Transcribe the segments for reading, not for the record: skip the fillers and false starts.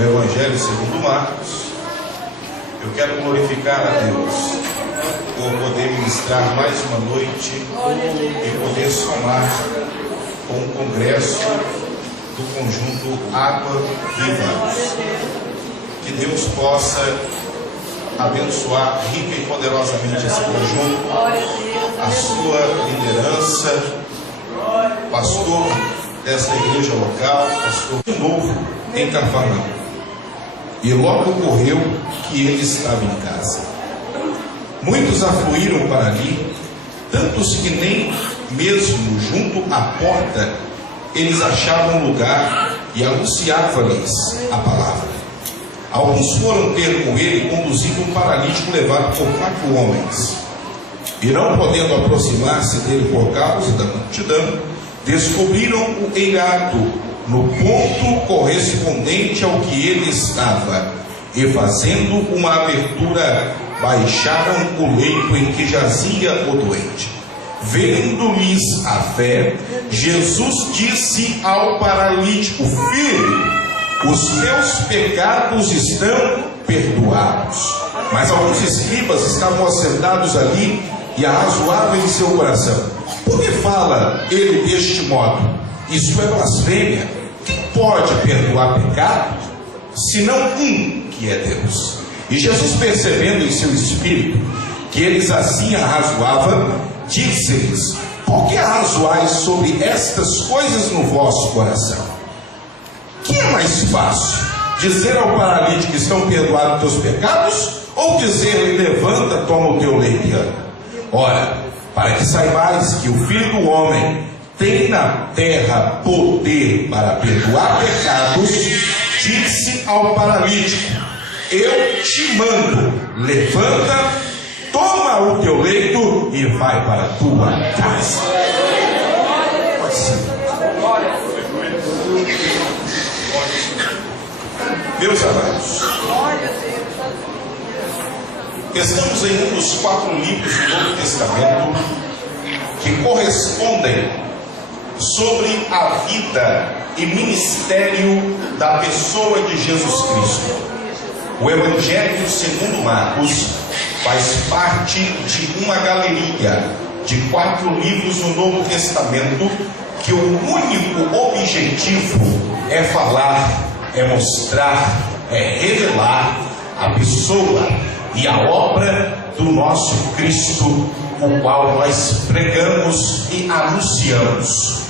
no Evangelho segundo Marcos, eu quero glorificar a Deus por poder ministrar mais uma noite e poder somar com o congresso do conjunto Água Viva. Que Deus possa abençoar rica e poderosamente esse conjunto, a sua liderança, pastor dessa igreja local, pastor novo em Cafarnaum. E logo ocorreu que ele estava em casa. Muitos afluíram para ali, tantos que nem mesmo junto à porta eles achavam lugar, e anunciava-lhes a palavra. Alguns foram ter com ele, conduzindo um paralítico levado por 4 homens. E não podendo aproximar-se dele por causa da multidão, descobriram o eirado no ponto correspondente ao que ele estava, e fazendo uma abertura, baixaram o leito em que jazia o doente. Vendo-lhes a fé, Jesus disse ao paralítico: filho, os teus pecados estão perdoados. Mas alguns escribas estavam assentados ali e arrazoavam em seu coração: por que fala ele deste modo? Isto é blasfêmia. Quem pode perdoar pecado, senão um, que é Deus? E Jesus, percebendo em seu espírito que eles assim arrazoavam, disse-lhes: por que arrazoais sobre estas coisas no vosso coração? Que é mais fácil, dizer ao paralítico: estão perdoados teus pecados, ou dizer-lhe: levanta, toma o teu leito e anda? Ora, para que saibais que o Filho do Homem tem na terra poder para perdoar pecados, disse ao paralítico: eu te mando, levanta, toma o teu leito e vai para a tua casa. Pode ser. Meus amados, estamos em um dos 4 livros do Novo Testamento que correspondem sobre a vida e ministério da pessoa de Jesus Cristo. O Evangelho segundo Marcos faz parte de uma galeria de 4 livros no Novo Testamento que o único objetivo é falar, é mostrar, é revelar a pessoa e a obra do nosso Cristo, o qual nós pregamos e anunciamos.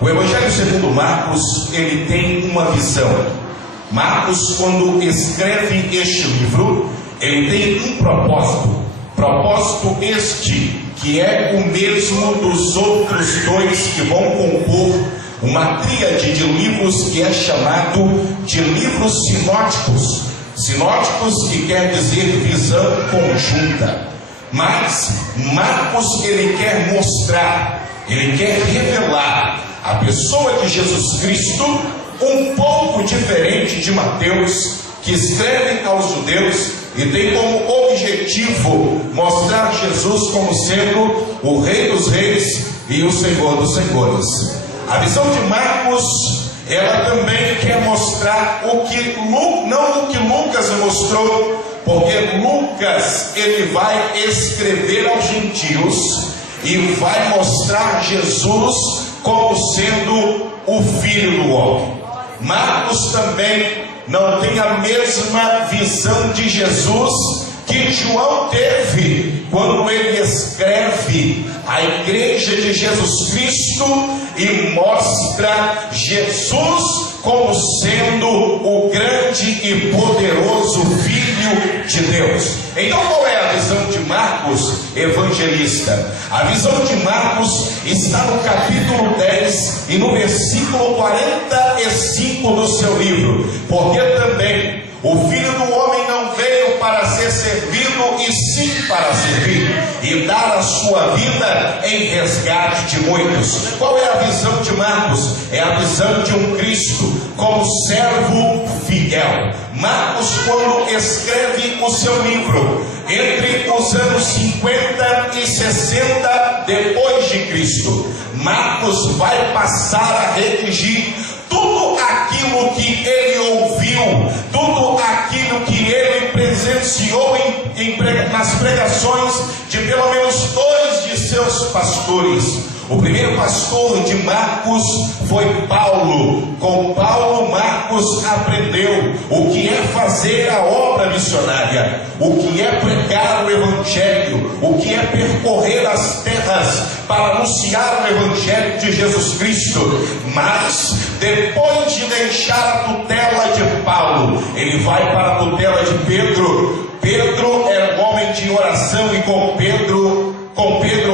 O Evangelho segundo Marcos, ele tem uma visão. Marcos, quando escreve este livro, ele tem um propósito este que é o mesmo dos outros 2 que vão compor uma tríade de livros que é chamado de livros sinóticos. Sinóticos, que quer dizer visão conjunta. Mas Marcos, ele quer mostrar, ele quer revelar a pessoa de Jesus Cristo um pouco diferente de Mateus, que escreve aos judeus e tem como objetivo mostrar Jesus como sendo o Rei dos Reis e o Senhor dos Senhores. A visão de Marcos, ela também quer mostrar o que não o que Lucas mostrou, porque Lucas, ele vai escrever aos gentios e vai mostrar Jesus como sendo o Filho do Homem. Marcos também não tem a mesma visão de Jesus que João teve quando ele escreve a igreja de Jesus Cristo e mostra Jesus como sendo o grande e poderoso Filho de Deus. Então, qual é a visão de Marcos, evangelista? A visão de Marcos está no capítulo 10 e no versículo 45 do seu livro. Porque também o Filho do Homem não veio para ser servido, e sim para servir, e dar a sua vida em resgate de muitos. Qual é a visão de Marcos? É a visão de um Cristo como servo fiel. Marcos, quando escreve o seu livro, entre os anos 50 e 60 depois de Cristo, Marcos vai passar a redigir tudo aquilo aquilo que ele ouviu, tudo aquilo que ele presenciou nas pregações de pelo menos 2 de seus pastores. O primeiro pastor de Marcos foi Paulo. Com Paulo, Marcos aprendeu o que é fazer a obra missionária, o que é pregar o Evangelho, o que é percorrer as terras para anunciar o Evangelho de Jesus Cristo. Mas, depois de deixar a tutela de Paulo, ele vai para a tutela de Pedro. Pedro era um homem de oração, e com Pedro,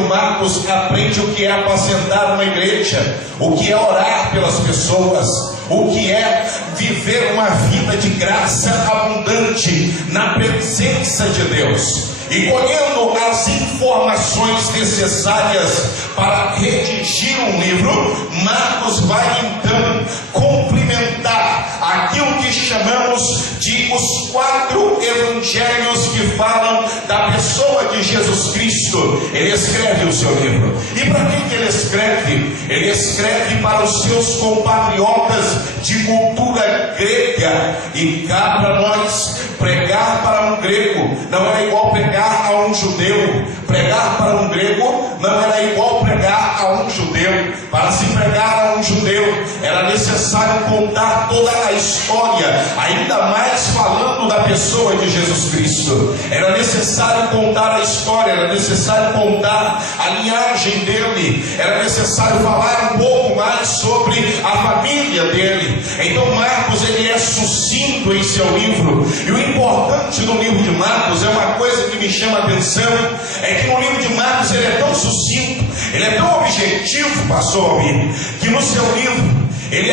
Marcos aprende o que é apacentar uma igreja, o que é orar pelas pessoas, o que é viver uma vida de graça abundante na presença de Deus. E colhendo as informações necessárias para redigir um livro, Marcos vai então complementar aquilo que chamamos de os 4 evangelhos que falam da pessoa de Jesus Cristo. Ele escreve o seu livro. E para quem que ele escreve? Ele escreve para os seus compatriotas de cultura grega. E cá para nós, pregar para um grego não era igual pregar a um judeu. Pregar para um grego não era igual pregar a um judeu. Para se pregar a um judeu era necessário contar toda a história, ainda mais falando da pessoa de Jesus Cristo. Era necessário contar a história, era necessário contar a linhagem dele, era necessário falar um pouco mais sobre a família dele. Então Marcos, ele é sucinto em seu livro. E o importante do livro de Marcos é uma coisa que me chama a atenção, é que no livro de Marcos ele é tão sucinto, ele é tão objetivo, pastor Almir, que no seu livro ele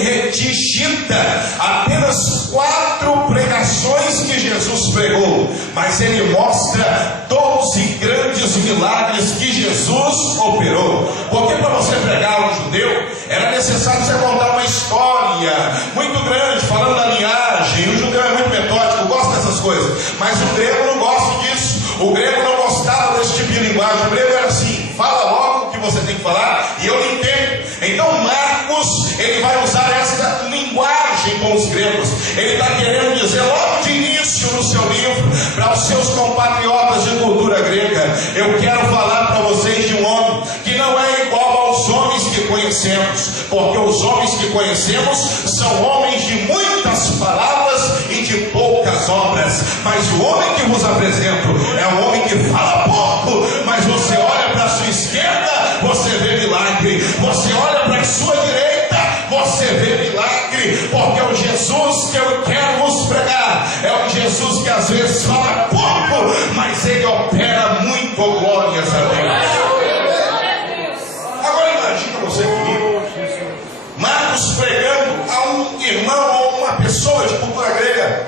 redigita apenas 4 pregações que Jesus pregou, mas ele mostra 12 grandes milagres que Jesus operou. Porque para você pregar a um judeu era necessário você contar uma história muito grande, falando da linhagem. O judeu é muito metódico, gosta dessas coisas, mas o grego não gosta disso. O grego não gostava desse tipo de linguagem. O grego era assim: fala logo o que você tem que falar e eu lhe entendo. Então Marcos, ele vai usar essa linguagem com os gregos. Ele está querendo dizer logo de início no seu livro, para os seus compatriotas de cultura grega: eu quero falar para vocês de um homem que não é igual aos homens que conhecemos, porque os homens que conhecemos são homens de muitas palavras e de poucas obras, mas o homem que vos apresento é um homem que fala pouco, mas você olha para a sua esquerda, você vê milagre. Você olha para a sua direita, você vê milagre. Porque o Jesus que eu quero vos pregar é o Jesus que às vezes fala pouco, mas ele opera muito. Glórias a Deus. Agora imagina você comigo, Marcos pregando a um irmão ou uma pessoa de cultura grega.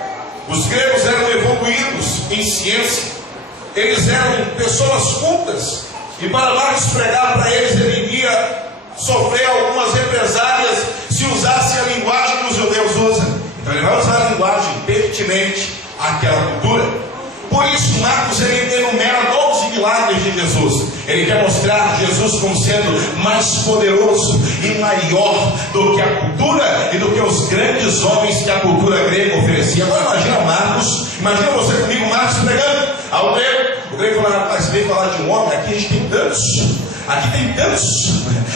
Os gregos eram evoluídos em ciência, eles eram pessoas cultas, e para Marcos pregar para eles, ele iria sofrer algumas represálias se usasse a linguagem que os judeus usam. Então ele vai usar a linguagem pertinente àquela cultura. Por isso Marcos, ele enumera 12 milagres de Jesus. Ele quer mostrar Jesus como sendo mais poderoso e maior do que a cultura e do que os grandes homens que a cultura grega oferecia. Agora imagina Marcos, imagina você comigo, Marcos pregando ao grego. O grego fala: rapaz, veio falar de um homem, aqui a gente tem tantos. Aqui tem tantos.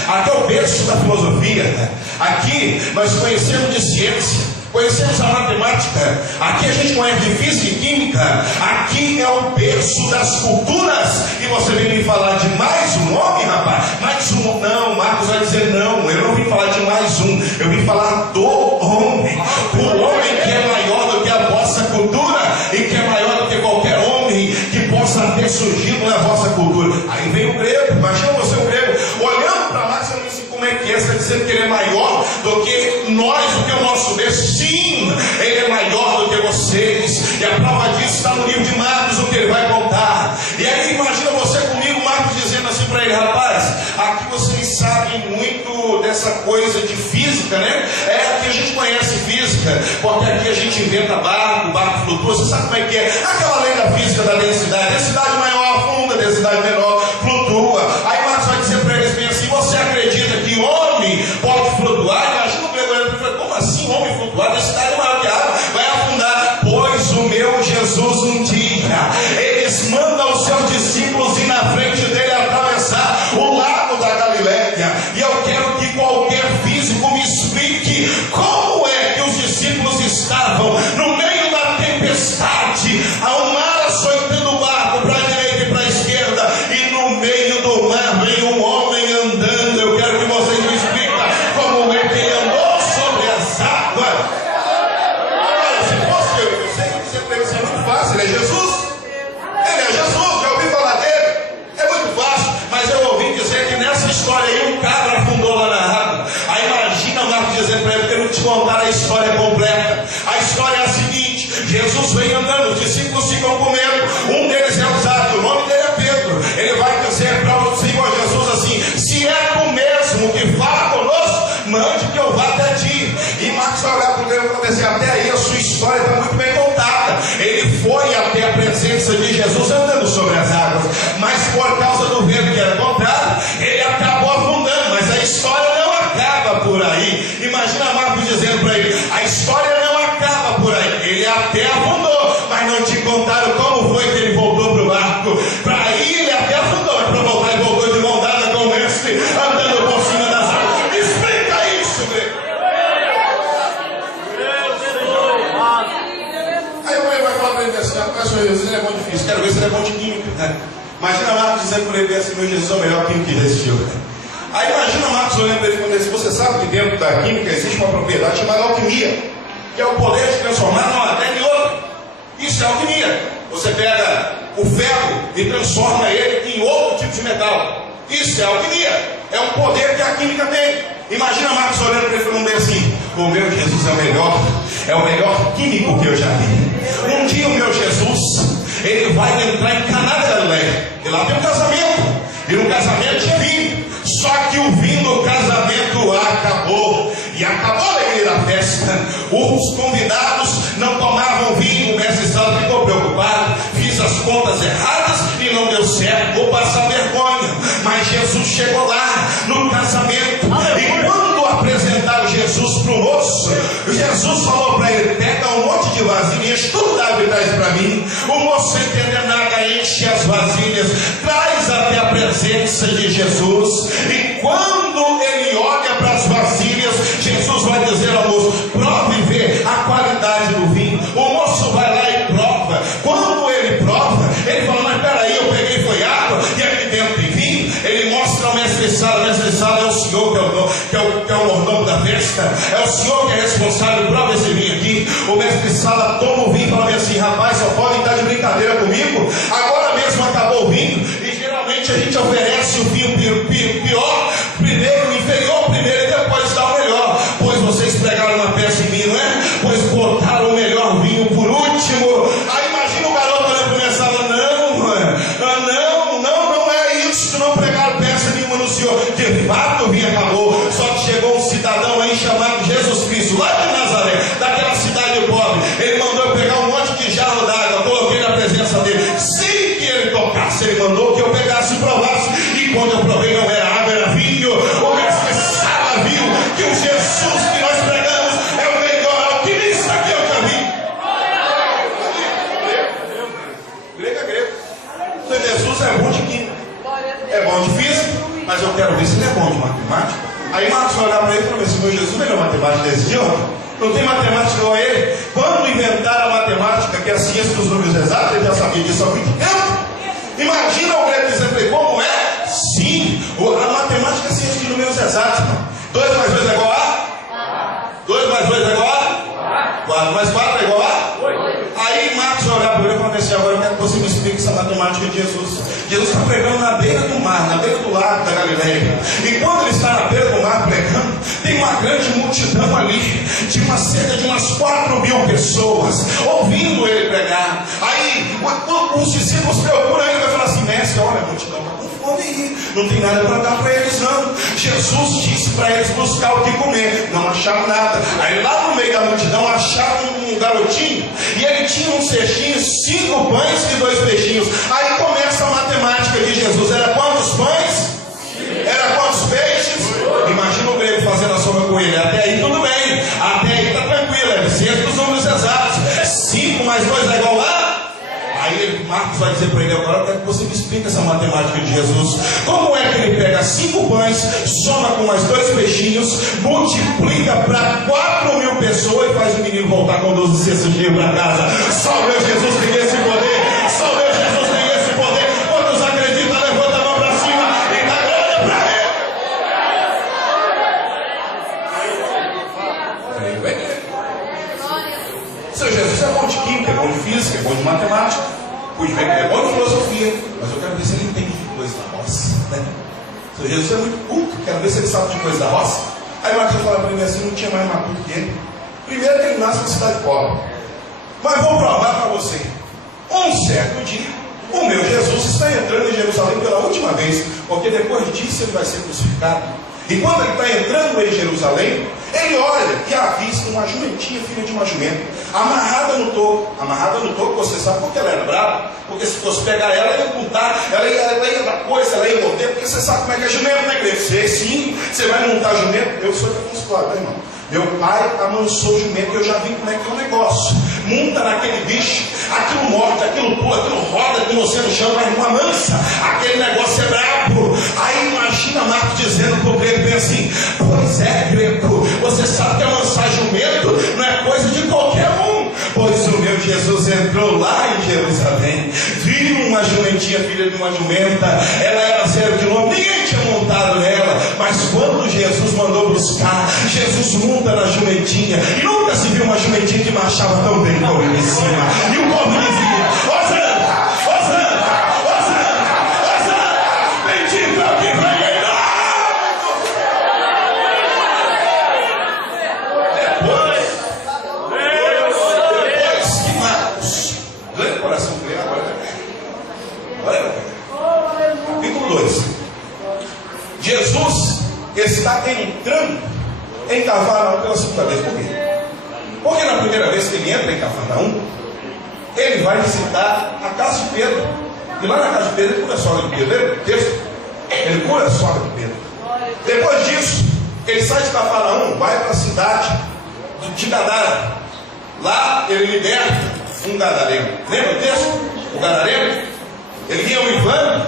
Aqui é o berço da filosofia. Aqui nós conhecemos de ciência, conhecemos a matemática. Aqui a gente conhece de física e química. Aqui é o berço das culturas. E você vem me falar de mais um homem, rapaz? Mais um? Não, Marcos vai dizer: não, eu não vim falar de mais um, eu vim falar do homem. O homem que é maior do que a vossa cultura e que é maior do que qualquer homem que possa ter surgido na vossa cultura. Aí vem o grego. Imagina você, o grego, olhando para lá, você não sei como é que é. Você está dizendo que ele é maior do que nós, do que o nosso Deus. Sim, ele é maior do que vocês. E a prova disso está no livro de Marcos, o que ele vai contar. E aí imagina você comigo, Marcos dizendo assim para ele: rapaz, aqui vocês sabem muito dessa coisa de física, né? Aqui a gente conhece física, porque aqui a gente inventa barco, o barco flutua. Você sabe como é que é? Aquela lei da física da densidade. Densidade maior afunda, densidade menor flutua. Aí Marcos vai dizer para eles bem assim: você acredita que homem pode flutuar? Imagina o grego olhando para ele: montanha. E eu quero que qualquer físico me explique como é que os discípulos estavam no meio da tempestade, ao mar açoitando o barco para a direita e para a esquerda, e no meio do mar vem um homem andando. Eu quero que vocês me expliquem como é que ele andou sobre as águas. Olha, se fosse eu sei que dizer para ele, isso é muito fácil, ele é Jesus. Ele é Jesus, já ouvi falar dele. É muito fácil, mas eu ouvi dizer que nessa história aí um cabra afundou lá na água. Aí imagina Marcos dizendo para ele, porque eu não te contar a história completa. A história é a seguinte: Jesus vem andando, os discípulos ficam com medo. Um deles é usado, o nome dele é Pedro. Ele vai dizer para o Senhor Jesus assim: se é tu mesmo que fala conosco, mande que eu vá até ti. E Marcos vai olhar para o Deus e vai dizer: até aí a sua história está muito bem contada. Ele foi até a presença de Jesus andando sobre as águas, mas por causa do vento que era contrário, ele acabou afundando. Mas a história não acaba por aí. Imagina Marcos dizendo para ele: a história não acaba por aí. Ele até afundou, mas não te contaram como foi que ele voltou para o barco. Para ir ele até afundou, mas para voltar ele voltou de mão dada com o mestre, andando por cima das águas. Me explica isso, Grego. Aí o vai falar para ele assim: pastor Jesus, ele é bom difícil, quero ver se ele é bom de química. Imagina Marcos dizendo para ele assim: meu Jesus é o melhor químico que já existiu. Aí imagina Marcos olhando para ele e falando assim: você sabe que dentro da química existe uma propriedade chamada alquimia, que é o poder de transformar uma matéria em outra. Isso é alquimia. Você pega o ferro e transforma ele em outro tipo de metal. Isso é alquimia. É um poder que a química tem. Imagina Marcos olhando para ele e falando assim: o meu Jesus é o melhor químico que eu já vi. Um dia o meu Jesus, ele vai entrar em Caná da Galileia, e lá tem um casamento, e no casamento tinha vinho. Só que o vinho do casamento acabou, e acabou a alegria da festa. Os convidados não tomavam vinho. O mestre Sala ficou preocupado: fiz as contas erradas e não deu certo, vou passar vergonha. Mas Jesus chegou lá no casamento, e quando apresentaram Jesus para o moço, Jesus falou para ele: pega um monte de vasilhas, tudo dá e traz para mim. O moço, sem entender nada, enche as vasilhas, traz até a presença de Jesus. E quando ele olha para as vasilhas, Jesus vai dizer ao moço: prove e vê a qualidade do vinho. O moço vai lá e prova. Quando ele prova, ele fala: mas peraí, eu peguei foi água e aqui dentro tem vinho. Ele mostra ao mestre Sala. O mestre Sala é o senhor que é o mordomo da festa, é o senhor que é responsável. Prova esse vinho aqui. O mestre Sala toma o vinho e fala assim: rapaz, só podem estar de brincadeira comigo, agora mesmo acabou o vinho. E geralmente a gente oferece o vinho pior primeiro, inferior primeiro, e depois dá o melhor. Pois vocês pregaram uma peça em mim, não é? Pois botaram o melhor vinho por último. Aí imagina o garoto olhando para mim e falando: não é isso, não pregaram peça nenhuma no Senhor. De fato o vinho acabou. Só que chegou um cidadão aí chamado Jesus Cristo, lá de Nazaré, daquela cidade pobre. Ele mandou eu pegar um monte de jarro d'água, coloquei na presença dele. Sem que ele tocasse, ele mandou que eu pegasse e provasse. E quando eu provei, não era água, era vinho. O mestre Sala viu que o Jesus que nós pregamos é o melhor alquimista que eu já vi. Grego é grego. Então Jesus é bom de química, é bom de física, mas eu quero ver se ele é bom de matemática. Aí Marcos vai olhar para ele e falar assim: meu Jesus, o melhor matemático desse dia, não tem matemática igual a ele. Quando inventaram a matemática, que é a ciência dos números exatos, ele já sabia disso há muito tempo. Imagina o grego dizendo para ele: como é? Sim, a matemática é a ciência de números exatos. 2 mais 2 é igual a? 2 mais 2 é igual a? 4 mais 4 é igual a? 8. Aí Marcos vai olhar para ele e falar assim: agora eu quero que você me explique essa matemática de Jesus. Jesus está pregando na beira do mar, na beira do lago da Galileia. E quando ele está na beira do mar pregando, tem uma grande multidão ali, de cerca de umas 4.000 pessoas, ouvindo ele pregar. Aí os discípulos procuram ele e vai falar assim: mestre, olha, a multidão está com fome aí, não tem nada para dar para eles não. Jesus disse para eles buscar o que comer, não acharam nada. Aí lá no meio da multidão acharam um garotinho, e ele tinha um cestinho, 5 pães e 2 peixinhos. Aí começa a matemática de Jesus: era quantos pães? Era quantos peixes? Imagina o grego fazendo a soma com ele. Até aí tudo bem, até aí está tranquilo, é ciência dos números exatos. 5 mais 2 é igual a? Aí Marcos vai dizer para ele agora: eu quero que você me explique essa matemática de Jesus. Como é que ele pega 5 pães, soma com mais 2 peixinhos, multiplica para 4.000 pessoas e faz o menino voltar com 12 cestos cheios para casa? Só o meu Jesus tem esse poder. Só o meu Jesus tem esse poder. Quantos acreditam, levanta a mão para cima e dá glória para ele. Seu Jesus é bom de química, é bom de física, é bom de matemática, pude ver que é bom de filosofia, mas eu quero ver se ele entende de coisa da roça, né? Seu Jesus é muito culto, quero ver se ele sabe de coisa da roça. Aí Marcos fala para ele assim: não tinha mais culto que ele. Primeiro que ele nasce na cidade pobre. Mas vou provar para você. Um certo dia, o meu Jesus está entrando em Jerusalém pela última vez, porque depois disso ele vai ser crucificado. E quando ele está entrando em Jerusalém, ele olha e avista uma jumentinha, filha de uma jumenta, amarrada no toco, você sabe porque ela era brava, porque se fosse pegar ela, ia montar, ela ia dar coisa, ela ia morder, porque você sabe como é que é jumento, né, igreja? Sim, você vai montar jumento. Eu sou de consultório, né, irmão? Meu pai amansou jumento, eu já vi como é que é o negócio. Monta naquele bicho, aquilo morde, aquilo pula, aquilo roda com você no chão, mas não amansa. Aquele negócio é brabo. Aí imagina Marcos dizendo para o grego bem assim: pois é, grego, você sabe que amansar jumento não é coisa de qualquer um. Pois o meu Jesus entrou lá em Jerusalém, viu uma jumentinha, filha de uma jumenta, ela era 0 quilômetros, ninguém tinha montado nela, mas quando Jesus mandou buscar, Jesus monta na jumentinha, e nunca se viu uma jumentinha que marchava tão bem como ele em cima, e o povo dizia: Hosana, Hosana, Hosana, Hosana, bendito é o que vem em Jesus está entrando em Cafarnaum pela segunda vez. Por quê? Porque na primeira vez que ele entra em Cafarnaum, ele vai visitar a casa de Pedro. E lá na casa de Pedro ele cura a sogra de Pedro. Lembra o texto? Ele cura a sogra de Pedro. Depois disso, ele sai de Cafarnaum, vai para a cidade de Gadara. Lá ele liberta um gadareno. Lembra o texto? O gadareno? Ele vinha uivando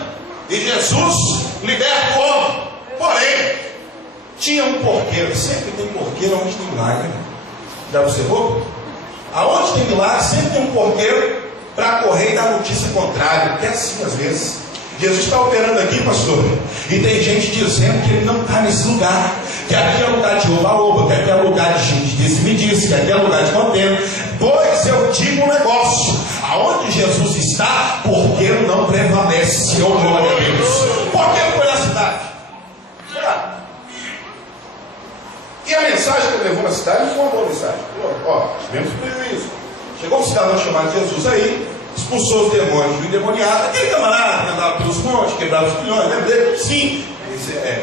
e Jesus liberta o homem. Porém, tinha um porqueiro. Sempre tem porqueiro onde tem milagre. Já observou? Aonde tem milagre, sempre tem um porqueiro para correr e dar notícia contrária. É assim às vezes. Jesus está operando aqui, pastor, e tem gente dizendo que ele não está nesse lugar, que aqui é lugar de oba-oba, que aqui é lugar de gente disse-me-disse, que aqui é lugar de contento. Pois eu digo um negócio: aonde Jesus está, porqueiro não prevalece. Oh, glória a Deus. Porqueiro foi na cidade. E a mensagem que ele levou na cidade não foi uma boa mensagem. Ó, tivemos prejuízo. Chegou um cidadão chamado Jesus aí, expulsou os demônios do endemoniado. Aquele camarada que andava pelos montes, quebrava os pilhões, lembra dele? Sim,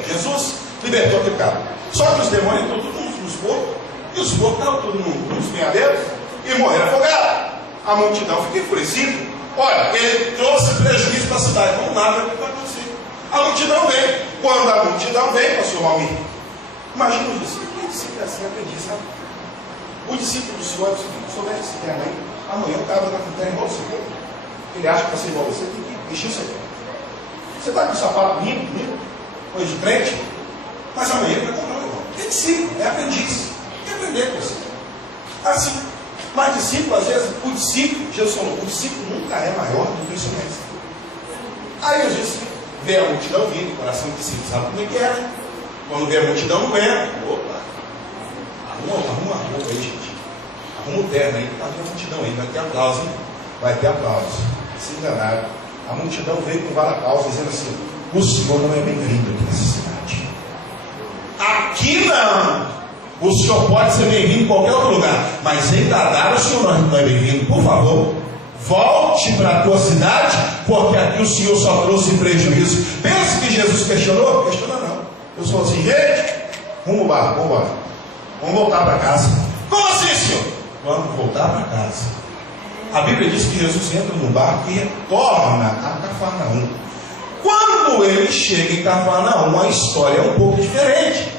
Jesus libertou aquele cara. Só que os demônios estão todos nos porcos, e os porcos estavam todos nos pinhadeiros e morreram afogados. A multidão fica enfurecida. Olha, ele trouxe prejuízo para a cidade, não nada vai acontecer. A multidão vem. Quando a multidão vem, pastor Malmir, imagina os discípulos. O discípulo é assim, aprendi, sabe? O discípulo do Senhor é o seguinte: se houver esse terra aí, amanhã o cara vai estar com terra igual você. Ele acha que para ser igual você tem que mexer isso aqui. Você está com o sapato limpo, coisa de crente, mas amanhã ele vai comprar um negócio. É discípulo, é aprendiz. Tem que aprender com você. Assim, mas discípulo, às vezes, o discípulo, Jesus falou, o discípulo nunca é maior do que o seu mestre. Aí os discípulos vê a multidão vindo, o coração do discípulo sabe como é que é. Quando vê a multidão, não aguenta. Opa! Arruma a roupa aí, gente. Arruma o terno aí, tá vendo a multidão aí, vai ter aplauso, hein? Vai ter aplauso. Se enganaram. A multidão veio com várias aplausos, dizendo assim: o senhor não é bem-vindo aqui nessa cidade. Aqui não! O senhor pode ser bem-vindo em qualquer outro lugar, mas em Gadara o senhor não é bem-vindo. Por favor, volte para a tua cidade, porque aqui o senhor só trouxe prejuízo. Pensa que Jesus questionou? Questiona não. Eu sou assim: gente, vamos embora, vamos embora. Vamos voltar para casa. Como assim, senhor? Vamos voltar para casa. A Bíblia diz que Jesus entra no barco e retorna a Cafarnaum. Quando ele chega em Cafarnaum, a história é um pouco diferente.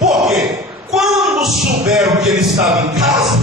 Por quê? Quando souberam que ele estava em casa,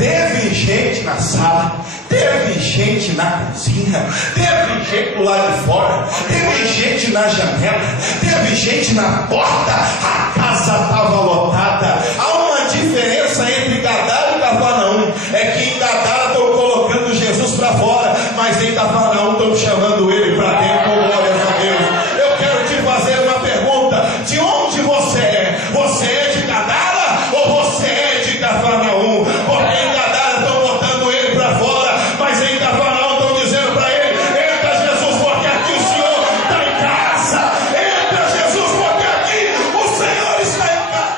Teve gente na sala, teve gente na cozinha, teve gente do lado de fora, teve gente na janela, teve gente na porta. A casa estava lotada. Há uma diferença entre Gadara e Cafarnaum, é que em Gadara estão colocando Jesus para fora, mas em Cafarnaum estão chamando ele para dentro. Glórias a Deus. Eu quero te fazer uma pergunta: de onde você é? Você é de Gadara ou você é de Cafarnaum? Porque em Gadara estão botando ele para fora, mas em Cafarnaum estão dizendo para ele: entra Jesus, porque aqui o Senhor está em casa. Entra Jesus, porque aqui o Senhor está em casa.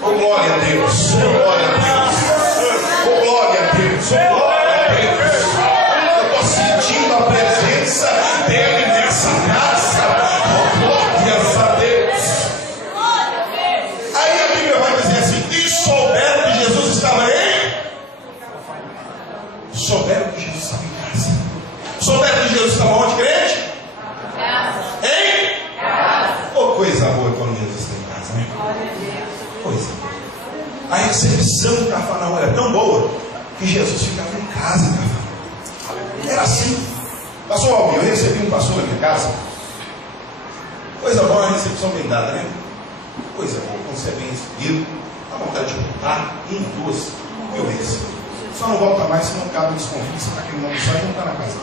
Oh, glória a Deus, oh, glória a Deus, oh, glória a Deus, oh, glória a Deus. Eu estou sentindo a presença dele nessa casa. Oh, glórias a Deus. Aí a Bíblia vai dizer assim: e souberam que Jesus estava em? Souberam que Jesus estava em casa. Souberam que Jesus estava onde, crente? Em? Oh, coisa boa quando Jesus está em casa, né? Coisa boa. A recepção de Cafarnaum era tão boa que Jesus ficava em casa em Cafarnaum. Era assim. Pastor Alvin, eu recebi um pastor na minha casa. Coisa boa, uma recepção bem dada, né? Coisa boa, quando você é bem recebido, dá vontade de voltar, 1, 2 mil vezes. Só não volta mais se não cabe nos convites, você está querendo almoçar e não está na casa.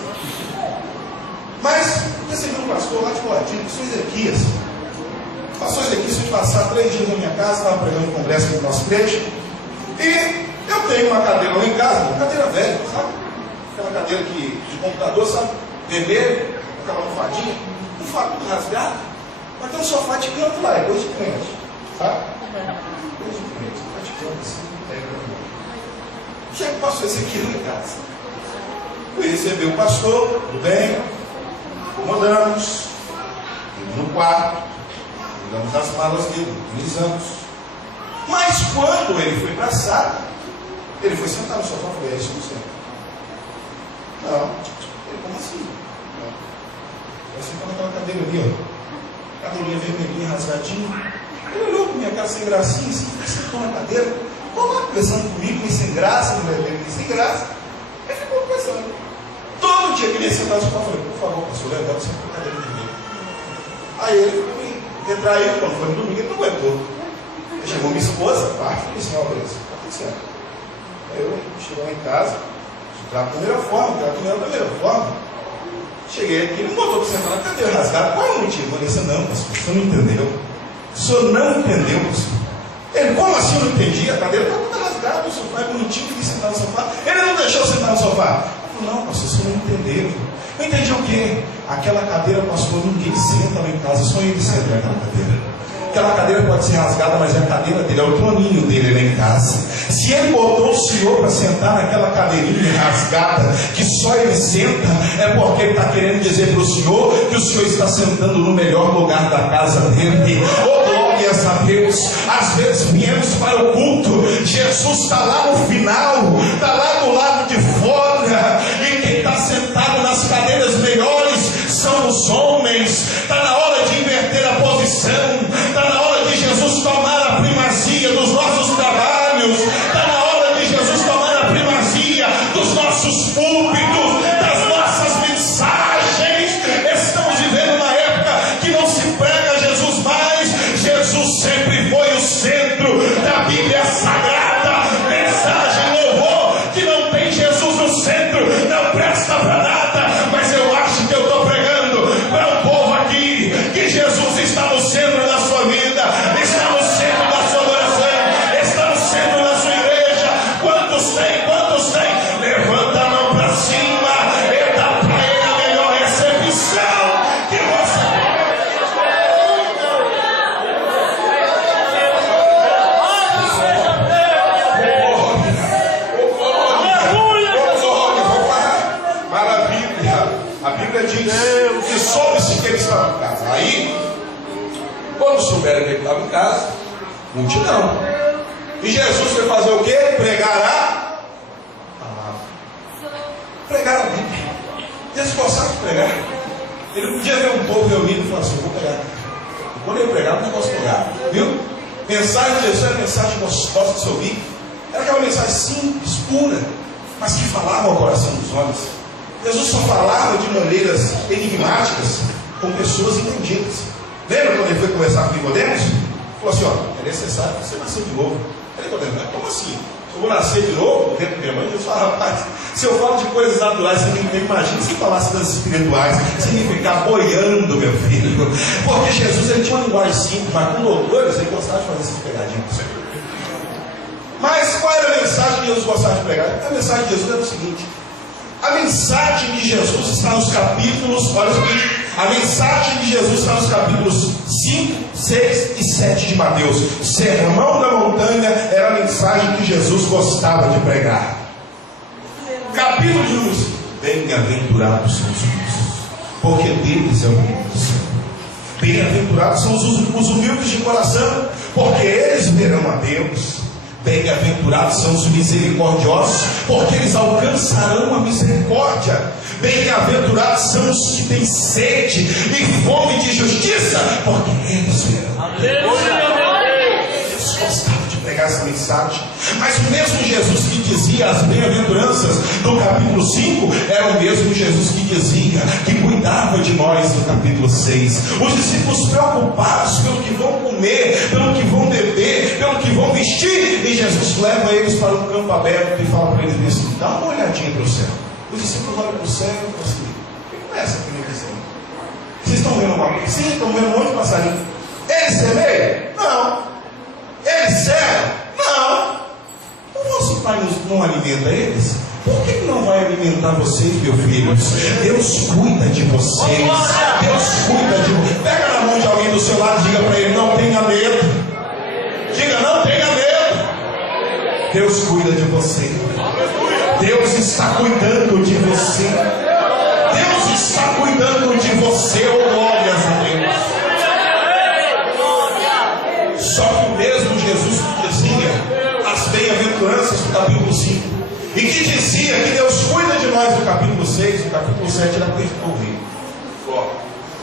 Mas recebi um pastor lá de Boadinho, pastor Ezequias. Pastor Ezequias foi passar 3 dias na minha casa, estava pregando um congresso com o nosso igreja. E eu tenho uma cadeira lá em casa, uma cadeira velha, sabe? Aquela cadeira que, de computador, sabe? Vermelho, aquela almofadinha, um fato rasgado. Mas tem um sofá de canto lá, é coisa de crente, sabe? Coisa de crente, sofá de canto assim, chega o pastor Ezequias lá em casa. Fui receber o pastor, tudo bem, acomodamos, indo no quarto, pegamos as malas dele, utilizamos. Mas quando ele foi para a sala, ele foi sentar no sofá. Eu falei: é isso que você? Não. Ele: como assim? Não. Vai sentar naquela cadeira ali, ó. Cadeirinha vermelhinha, rasgadinha. Ele olhou para minha cara sem gracinha, assim, sentou na cadeira. Ficou lá conversando comigo, meio sem graça, meio sem graça. Ele ficou conversando. Todo dia que ele ia sentar no sofá, eu falei: por favor, pastor, levanta você para a cadeira de mim. Aí ele foi retraído, quando foi no domingo, ele não aguentou. Chegou minha esposa, parte e disse: ó, Deus, está tudo certo. Aí eu cheguei lá em casa, da primeira forma, da primeira forma. Cheguei aqui, ele não botou para sentar na cadeira rasgada. Qual é o motivo? Eu disse: não, pastor, o senhor não entendeu. O senhor não entendeu, pastor. Ele: como assim eu não entendi? A cadeira está toda rasgada, o sofá é bonitinho, queria sentar no sofá. Ele não deixou eu sentar no sofá. Eu falei: não, pastor, o senhor não entendeu. Eu entendi o quê? Aquela cadeira, pastor, ninguém senta lá em casa, só ele senta naquela cadeira. Aquela cadeira pode ser rasgada, mas é a cadeira dele, é o troninho dele lá em casa. Se ele botou o senhor para sentar naquela cadeirinha rasgada, que só ele senta, é porque ele está querendo dizer para o senhor que o senhor está sentando no melhor lugar da casa dele. Oh, glórias a Deus. Às vezes viemos para o culto, Jesus está lá no final, está lá do lado de fora, e quem está sentado nas cadeiras melhores são os homens. Está na hora de inverter a posição, está na hora de Jesus tomar a primazia dos nossos trabalhos, está na hora de Jesus tomar a primazia dos nossos púlpitos, das nossas mensagens. Estamos vivendo uma época que não se prega Jesus mais. Jesus sempre foi o centro da Bíblia Sagrada. Mensagem, louvor que não tem Jesus no centro não presta para nada. Mas eu acho que eu estou pregando para um povo aqui que Jesus está no centro da sua vida, está no centro da sua adoração, está no centro da sua igreja. Quantos tem? Quantos tem? Levanta a mão para cima e dá para ele a melhor recepção que você A Bíblia diz que soube-se que ele estava em casa. Aí, quando souberam que ele estava em casa, multidão. E Jesus foi fazer o quê? Pregar a palavra. Pregar a Bíblia. Ele podia ver um povo reunido e falar assim: vou pregar. E quando ele pregava, o negócio pegava. Viu? Mensagem de Jesus era mensagem gostosa de se ouvir. Era aquela mensagem simples, pura, mas que falava ao coração dos homens. Jesus só falava de maneiras enigmáticas com pessoas entendidas. Lembra quando ele foi conversar com Nicodemos? Falou assim: ó, é necessário você nascer de novo. Aí Nicodemos: como assim? Eu vou nascer de novo? No reino da minha mãe? Jesus fala: rapaz, se eu falo de coisas naturais, você nem imagina. Se falasse das espirituais, você ia ficar boiando, meu filho. Porque Jesus, ele tinha uma linguagem simples, mas com doutores, ele gostava de fazer essas pegadinhas com você. Mas qual era a mensagem que Jesus gostava de pregar? A mensagem de Jesus era o seguinte: a mensagem de Jesus está nos capítulos, olha aqui, a mensagem de Jesus está nos capítulos 5, 6 e 7 de Mateus. Sermão da Montanha era a mensagem que Jesus gostava de pregar. Capítulo de número 5: bem-aventurados são os humildes, porque deles é o reino do céu. Bem-aventurados são os humildes de coração, porque eles verão a Deus. Bem-aventurados são os misericordiosos, porque eles alcançarão a misericórdia. Bem-aventurados são os que têm sede e fome de justiça, porque eles verão. Jesus gostava de pregar essa mensagem. Mas o mesmo Jesus que dizia as bem-aventuranças do capítulo 5 era o mesmo Jesus que dizia, que cuidava de nós no capítulo 6. Os discípulos preocupados pelo que vão comer, pelo que vão beber, pelo que vão vestir, e Jesus leva eles para um campo aberto e fala para eles assim: dá uma olhadinha para o céu. Os discípulos olham para o céu e falam assim: o que é essa aqui no desenho? Vocês estão vendo alguma coisa? Sim, estão vendo um monte de passarinho. Eles semeiam? Não. Eles servem? Não. O vosso pai não alimenta eles? Por que não vai alimentar vocês, meus filhos? Deus cuida de vocês. Deus cuida de vocês. Pega na mão de alguém do seu lado e diga para ele: não tenha medo. Diga: não tenha medo. Deus cuida de você. Deus está cuidando de você. Deus está cuidando de você. Oh, glórias a Deus. Só que o mesmo Jesus que dizia as bem-aventuranças do capítulo 5, e que dizia que Deus cuida de nós no capítulo 6, no capítulo 7, ele apertou o rei: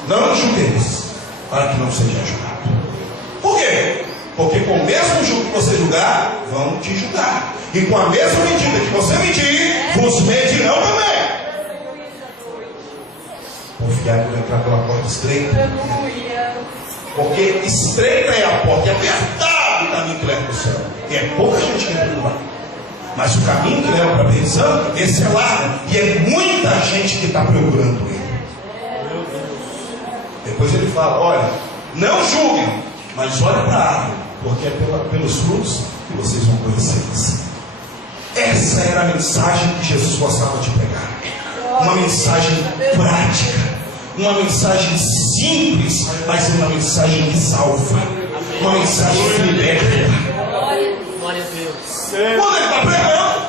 não julgueis, para que não seja julgado. Por quê? Porque com o mesmo jugo que você julgar, vão te julgar. E com a mesma medida que você medir, vos medirão também. Confiar por entrar pela porta estreita. Porque estreita é a porta, é apertado o caminho que leva para o céu. E é pouca gente que entra por lá. Mas o caminho que leva para a perdição, esse é largo. E é muita gente que está procurando ele. Depois ele fala: olha, não julguem, mas olha para a árvore, porque é pelos frutos que vocês vão conhecê-los. Essa era a mensagem que Jesus gostava de pregar. Uma mensagem prática, uma mensagem simples, mas uma mensagem que salva, uma mensagem que liberta. Glória a Deus. Quando ele está pregando,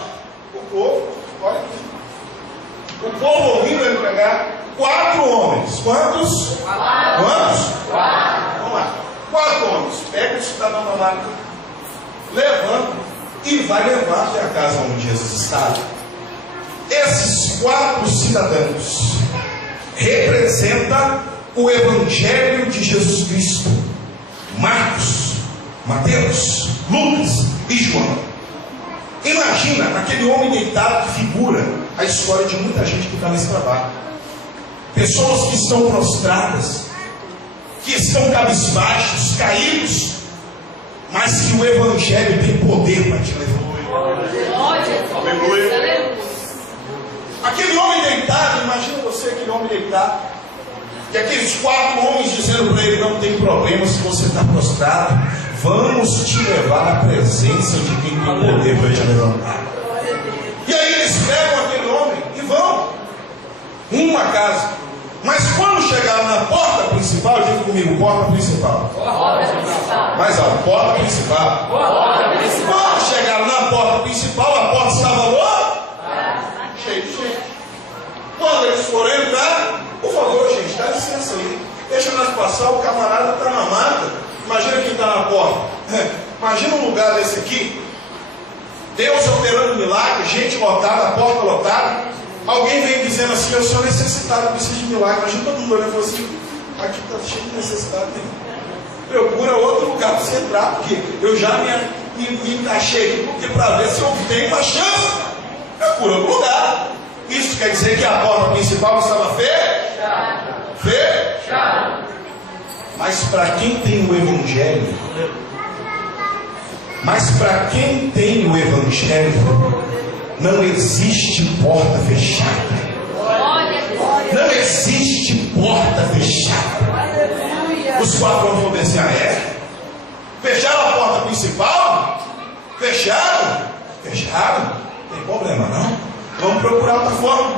o povo, olha aqui, o povo ouvindo ele pregar, 4 homens. Quantos? 4. Quantos? 4. Vamos lá. 4 homens. Pega o cidadão da marca, levanta e vai levar até a casa onde Jesus estava. Esses 4 cidadãos representam o Evangelho de Jesus Cristo: Marcos, Mateus, Lucas e João. Imagina aquele homem deitado que figura a história de muita gente que está nesse trabalho. Pessoas que estão prostradas, que estão cabisbaixos, caídos, mas que o Evangelho tem poder para te levar. Aleluia. Aquele homem deitado, imagina você, aquele homem deitado, e aqueles 4 homens dizendo para ele: não tem problema se você está prostrado, vamos te levar à presença de quem tem poder para te levantar. E aí eles pegam aquele homem e vão uma casa. Mas quando chegaram na porta principal, diga comigo: porta principal. Mais alto: porta principal. Quando chegaram na porta principal, a porta estava lotada, cheia de gente. Quando eles foram entrar, por favor, gente, dá licença aí, deixa nós passar, o camarada está na mata. Imagina quem está na porta. Imagina um lugar desse aqui, Deus operando milagre, gente lotada, a porta lotada. Alguém vem dizendo assim: eu sou necessitado, preciso de milagre. Imagina todo mundo olhando e falando assim: aqui está cheio de necessidade. Procura outro lugar para você entrar, porque eu já me encaixei aqui, porque para ver se eu tenho uma chance. Procura outro lugar. Isso quer dizer que a porta principal estava fechada. Mas para quem tem o Evangelho, não existe porta fechada. Não existe porta fechada. Os 4 vão dizer assim: ah, é? Fecharam a porta principal? Fecharam? Não tem problema não. Vamos procurar outra forma.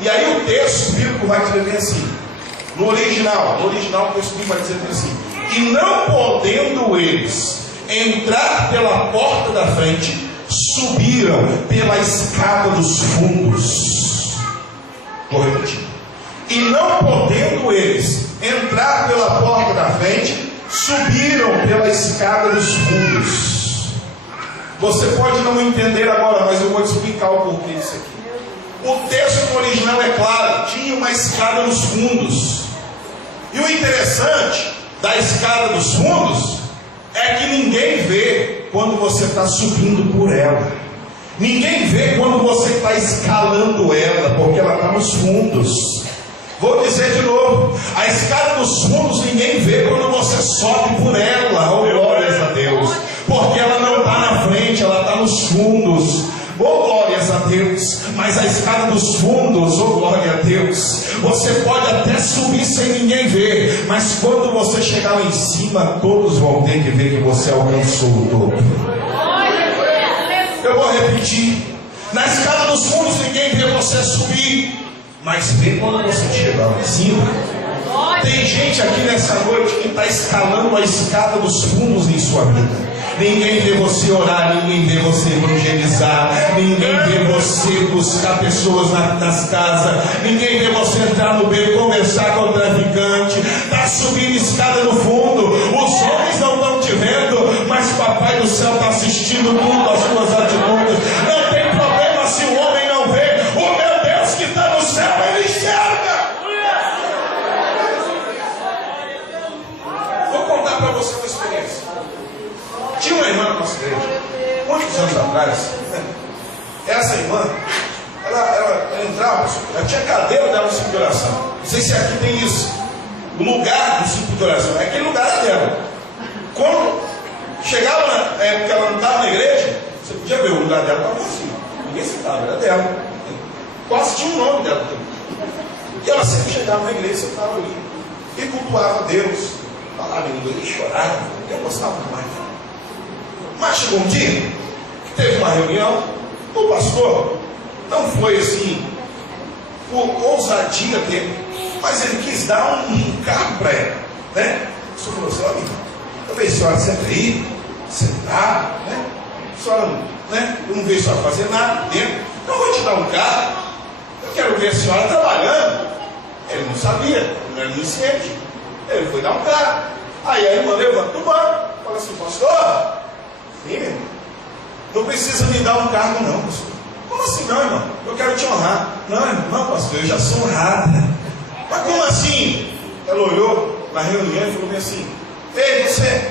E aí o texto bíblico vai dizer assim, no original o texto bíblico vai dizer assim: e não podendo eles entrar pela porta da frente, subiram pela escada dos fundos. Vou repetir. E não podendo eles entrar pela porta da frente, subiram pela escada dos fundos. Você pode não entender agora, mas eu vou te explicar o porquê disso aqui. O texto original é claro, tinha uma escada nos fundos. E o interessante da escada dos fundos é que ninguém vê quando você está subindo por ela. Ninguém vê quando você está escalando ela, porque ela está nos fundos. Vou dizer de novo: a escada dos fundos ninguém vê quando você sobe por ela. Oh, glórias a Deus. Porque ela não está na frente, ela está nos fundos. Oh, glórias a Deus. Mas a escada dos fundos, oh, glória a Deus, você pode até subir sem ninguém ver, mas quando você chegar lá em cima, todos vão ter que ver que você alcançou o topo. Eu vou repetir: na escada dos fundos ninguém vê você subir, mas vê quando você chegar lá em cima. Tem gente aqui nessa noite que está escalando a escada dos fundos em sua vida. Ninguém vê você orar, ninguém vê você evangelizar, ninguém vê você buscar pessoas nas casas, ninguém vê você entrar no beco, conversar com o traficante. Está subindo escada no fundo. Os homens não estão te vendo, mas o Papai do Céu está assistindo tudo, as suas atitudes. Não tem problema se o homem não vê. O meu Deus que está no céu, ele enxerga. Vou contar para você uma experiência. Tinha uma irmã na nossa igreja, muitos anos atrás. Essa irmã, ela entrava, ela tinha cadeira dela no cinto de oração. Não sei se aqui tem isso. O lugar do cinto de oração, aquele lugar era dela. Quando chegava, porque ela não estava na igreja, você podia ver, o lugar dela estava vazio. Ninguém sentava, era dela. Quase tinha o nome dela também. E ela sempre chegava na igreja, sentava ali e cultuava a Deus, falava em inglês, chorava. Eu gostava mais. Mas chegou um dia que teve uma reunião. O pastor não foi assim por ousadia dele, mas ele quis dar um carro para ela, né? O senhor falou assim: olha, talvez a senhora senta aí, sentar, né? A senhora, né? Eu não vejo a senhora fazer nada dentro, então eu vou te dar um carro. Eu quero ver a senhora trabalhando. Ele não sabia, não era iniciante. Ele foi dar um carro. Aí a irmã levanta do banco, fala assim: pastor, sim, não precisa me dar um cargo não, pastor. Como assim não, irmão? Eu quero te honrar. Não, pastor, eu já sou honrada. Mas como assim? Ela olhou na reunião e falou assim: ei, você,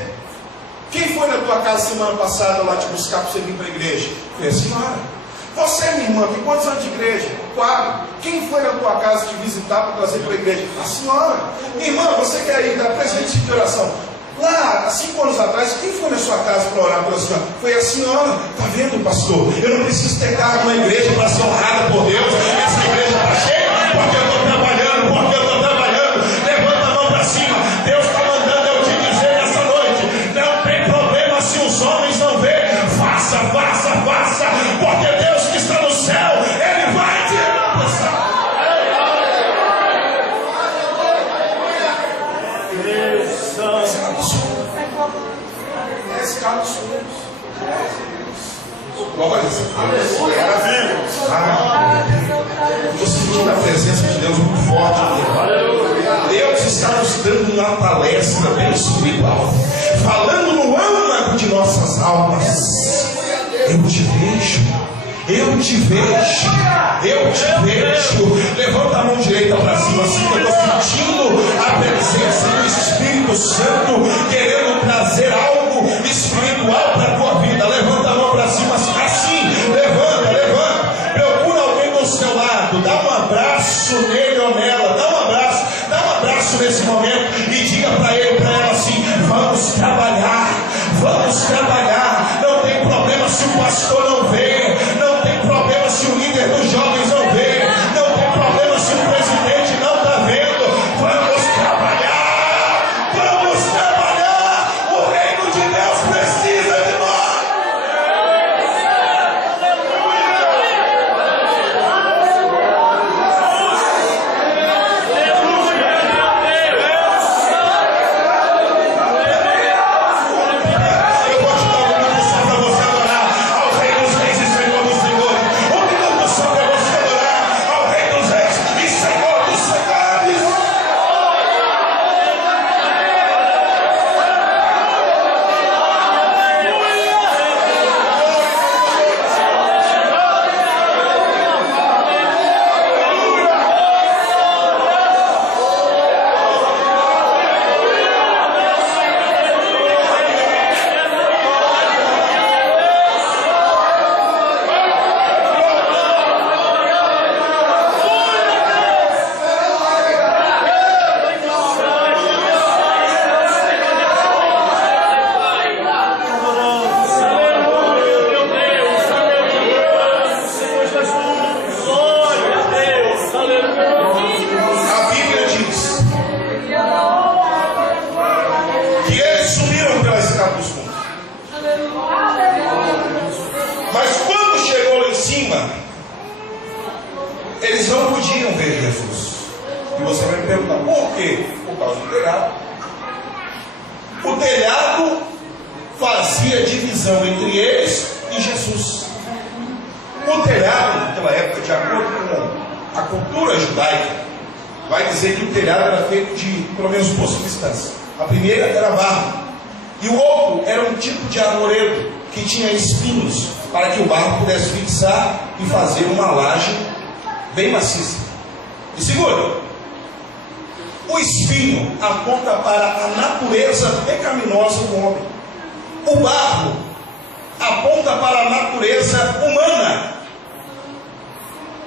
quem foi na tua casa semana passada lá te buscar para você vir para a igreja? Eu falei: a senhora. Você, minha irmã, tem quantos anos de igreja? 4. Quem foi na tua casa te visitar para trazer para a igreja? A senhora. Minha irmã, você quer ir dar presente de oração? Lá, há 5 anos atrás, quem foi na sua casa para orar pela senhora? Foi a senhora. Está vendo, pastor? Eu não preciso ter cargo na igreja para ser honrada por Deus. Essa igreja está cheia porque eu estou trabalhando, Levanta a mão para cima. Deus está mandando eu te dizer nessa noite: não tem problema se os homens não verem. Faça, porque Deus que está no céu, Ele vai te recompensar. Esse carro somos. Glória a Deus. Estou sentindo a presença de Deus muito forte. Deus está nos dando uma palestra bem espiritual, falando no âmago de nossas almas. Eu te vejo, Eu te vejo, eu te vejo. Levanta a mão direita para cima, assim que eu estou sentindo a presença do Espírito Santo querendo trazer algo espiritual para a tua vida. Levanta a mão para cima, assim, levanta, levanta. Procura alguém do seu lado, dá um abraço nele ou nela, dá um abraço nesse momento e diga para ele, para ela assim: vamos trabalhar, vamos trabalhar. Não tem problema se o pastor não vê, não tem problema se o líder dos jovens não vê, não tem problema se o presidente não está vendo. Vamos trabalhar, vamos trabalhar. O reino de Deus precisa de nós. Mas quando chegou lá em cima, eles não podiam ver Jesus. E você vai me perguntar, por quê? Por causa do telhado. O telhado fazia divisão entre eles e Jesus. O telhado, naquela época, de acordo com a cultura judaica, vai dizer que o telhado era feito de, pelo menos, duas substâncias. A primeira era barro, e o outro era um tipo de arvoredo que tinha espinhos, para que o barro pudesse fixar e fazer uma laje bem maciça. E segura, o espinho aponta para a natureza pecaminosa do homem. O barro aponta para a natureza humana.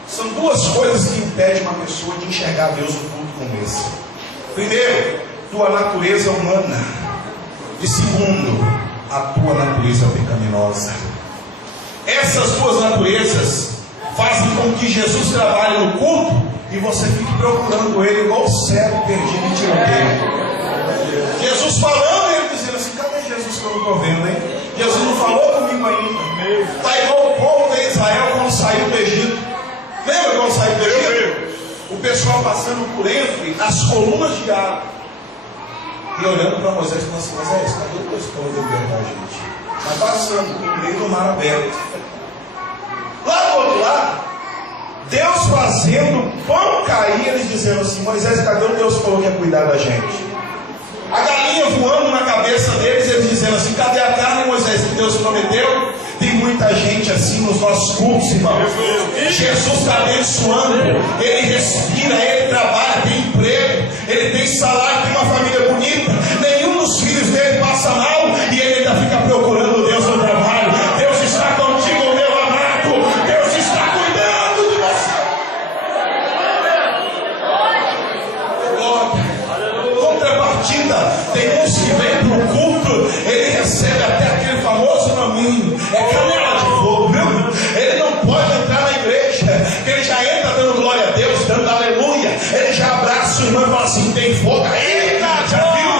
São duas coisas que impedem uma pessoa de enxergar Deus no culto como esse. Primeiro, tua natureza humana. E segundo, a tua natureza pecaminosa. Essas duas naturezas fazem com que Jesus trabalhe no culto e você fique procurando ele igual cego perdido em tiroteio. Jesus falando e ele dizendo assim: cadê Jesus que eu não estou vendo, hein? Jesus não falou comigo ainda. Está igual o povo de Israel quando saiu do Egito. Lembra quando saiu do Egito? O pessoal passando por entre as colunas de água e olhando para Moisés e falando assim: Moisés, cadê o teu esposo de libertar a gente? Está passando no meio do mar aberto. Lá do outro lado, Deus fazendo pão cair, eles dizendo assim: Moisés, cadê o Deus que falou que ia cuidar da gente? A galinha voando na cabeça deles, eles dizendo assim: cadê a carne, Moisés, que Deus prometeu? Tem muita gente assim nos nossos cultos, irmão. Jesus está abençoando, ele respira, ele trabalha, tem emprego, ele tem salário, tem uma família bonita. Nenhum dos filhos dele passa mal e ele ainda fica procurando Deus no trabalho. Deus está contigo, meu amado. Deus está cuidando de você. Contrapartida, tem uns que vêm para o culto, ele recebe até aquele famoso nominho, é canela de fogo, viu? Ele não pode entrar na igreja, ele já entra dando glória a Deus, dando aleluia, ele já abraça o irmão e fala assim: tem fogo aí, já viu?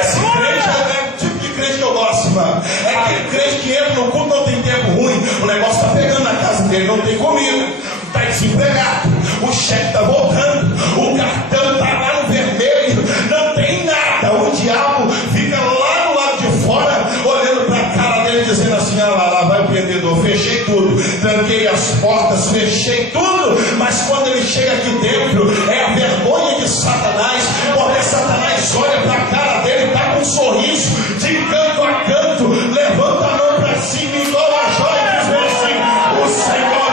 Esse crente é o tipo de crente que eu gosto, irmão. É aquele crente que entra no culto, não tem tempo ruim, o negócio está pegando na casa dele, não tem comida, está desempregado, o cheque está voltando, o cartão está lá no vermelho, não tem nada. O diabo fica lá no lado de fora, olhando para a cara dele, dizendo assim: ah lá vai o perdedor, fechei tudo, tranquei as portas, fechei tudo. Mas quando ele chega aqui dentro, é a vergonha de Satanás, porque Satanás olha para a cara dele, está com um sorriso de canto a canto, levanta a mão para cima, igual a joia, e diz assim: o Senhor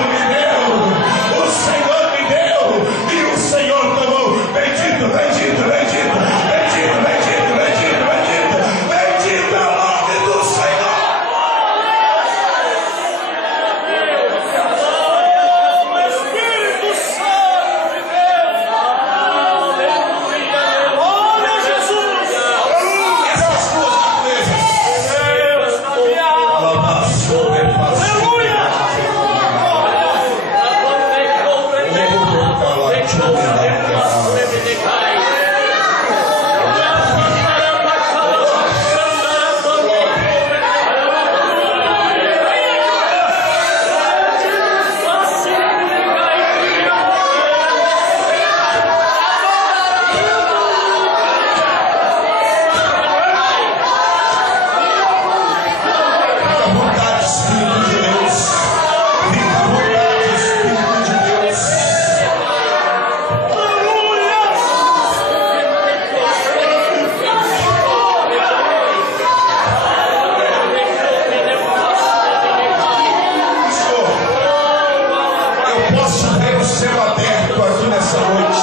céu aberto aqui nessa noite.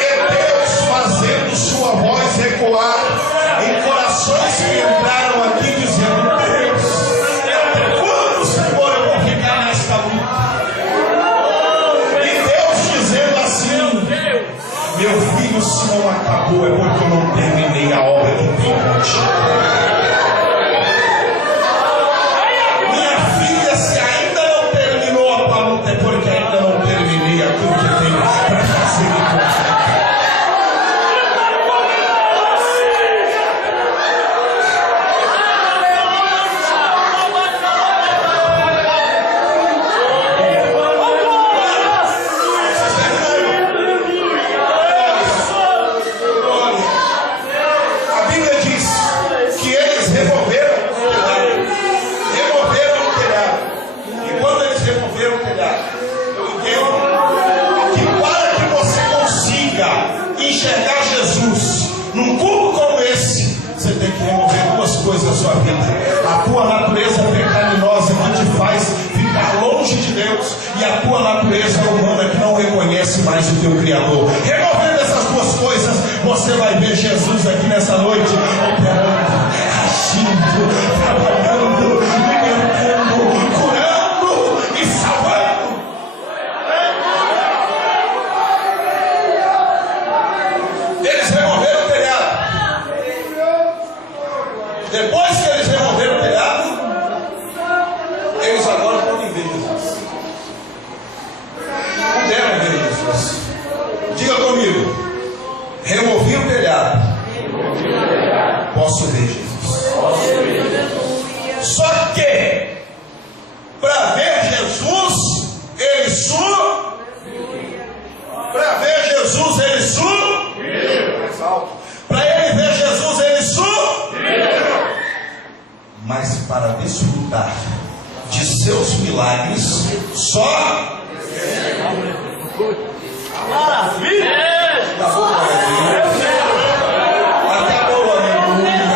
É Deus fazendo sua voz ecoar em corações que entraram aqui dizendo: Deus, até quando, Senhor, eu vou ficar nesta luta? E Deus dizendo assim: meu filho, se não acabou, é porque eu não terminei a obra que tenho contigo. Mais o teu Criador. Removendo essas duas coisas, você vai ver Jesus aqui nessa noite operando, agindo, trabalhando, libertando, curando e salvando. Eles removeram o telhado. Depois que eles removeram o telhado, eles agora podem ver Jesus. Puderam ver Jesus. Diga comigo: removi o telhado. Posso ver Jesus. Só que para ver Jesus ele subiu. Para ver Jesus ele subiu. Para ele ver Jesus ele subiu. Mas para desfrutar de seus milagres só maravilha! Acabou, aleluia!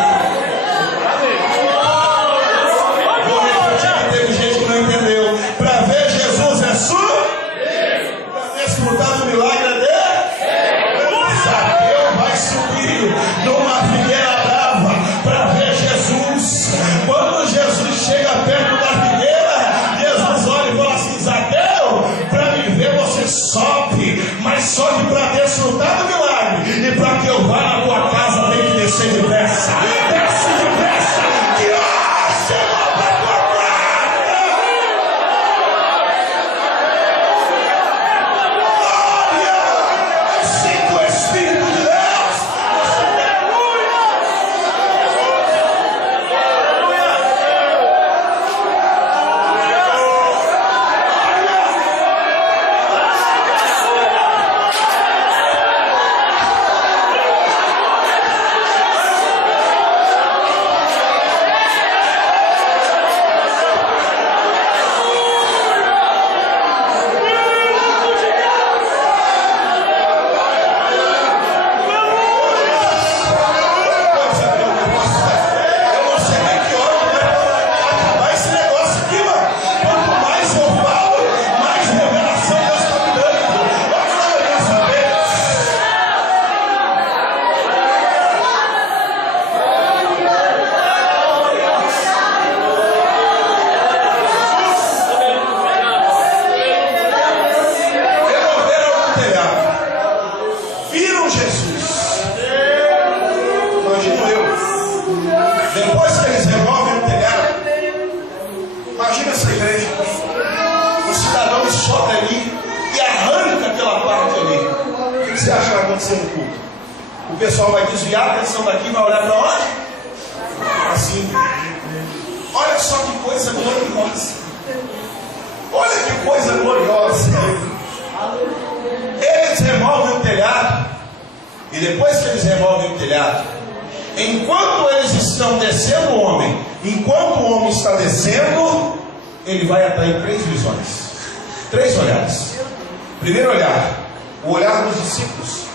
Vou repetir que teve gente que não entendeu. Para ver Jesus é subir. Para desfrutar do milagre é dele. Zaqueu vai subir numa figueira brava para ver Jesus. Quando Jesus chega perto da figueira, Jesus olha e fala assim: Zaqueu, para me ver você sobe, mas sobe para desfrutar do milagre. E para que eu vá na tua casa tem que descer depressa. Desce depressa, que Senhor vai tua glória. Glória! Sinto o Espírito de Deus. Você acha que vai acontecer no culto? O pessoal vai desviar a atenção daqui, vai olhar para onde? Assim. Olha só que coisa gloriosa. Olha que coisa gloriosa. Eles removem o telhado. E depois que eles removem o telhado, enquanto eles estão descendo o homem, enquanto o homem está descendo, ele vai atrair 3 visões, 3 olhares. Primeiro olhar, o olhar dos discípulos.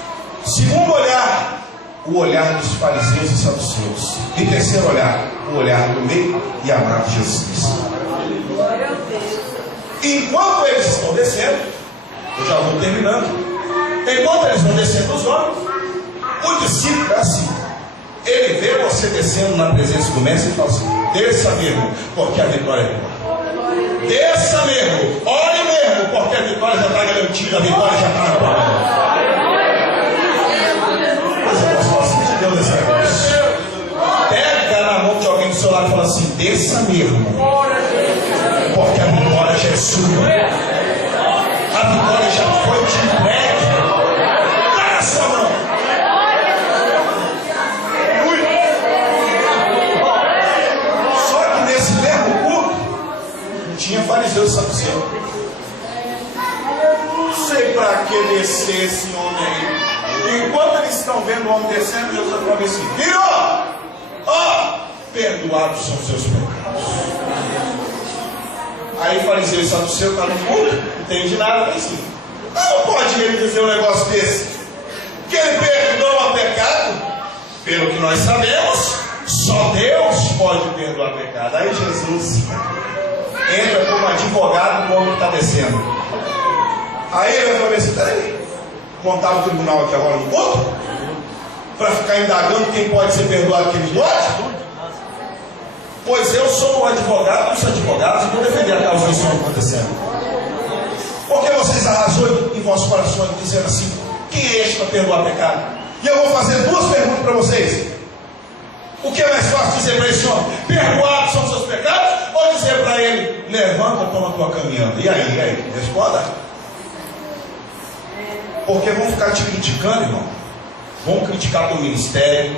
Segundo olhar, o olhar dos fariseus e saduceus. E terceiro olhar, o olhar do meio e amado Jesus Cristo. Enquanto eles estão descendo, eu já vou terminando. Enquanto eles vão descendo os homens, o discípulo é assim. Ele vê você descendo na presença do mestre e fala assim: desça mesmo, porque a vitória é boa. Desça mesmo, ore mesmo, porque a vitória já está garantida, a vitória já está na prova. Mas eu gosto assim de Deus nesse negócio. Pega na mão de alguém do seu lado e fala assim: desça mesmo, porque a vitória já é sua. A vitória já foi te entregue. Dá na sua mão. Só que nesse mesmo culto tinha fariseu e saduceu. Não sei para que descer esse homem aí. Enquanto eles estão vendo o homem descendo, Jesus falou assim: viu? Ó, perdoados são os seus pecados. Aí fariseu e saduceu está no culto, não entende nada, mas sim. Não pode ele dizer um negócio desse, que ele perdoa pecado. Pelo que nós sabemos, só Deus pode perdoar pecado. Aí Jesus entra como advogado do homem que está descendo. Aí ele vai falar assim: peraí, montar o tribunal aqui agora no culto, para ficar indagando quem pode ser perdoado e quem não pode? Pois eu sou o advogado dos advogados e vou defender a causa disso acontecendo. Porque vocês arrasou em vossos corações dizendo assim: quem é este para perdoar pecado? E eu vou fazer duas perguntas para vocês. O que é mais fácil dizer para esse homem: perdoados são os seus pecados? Ou dizer para ele: levanta, toma a tua caminhada? E aí? Responda. Porque vão ficar te criticando, irmão. Vão criticar teu ministério,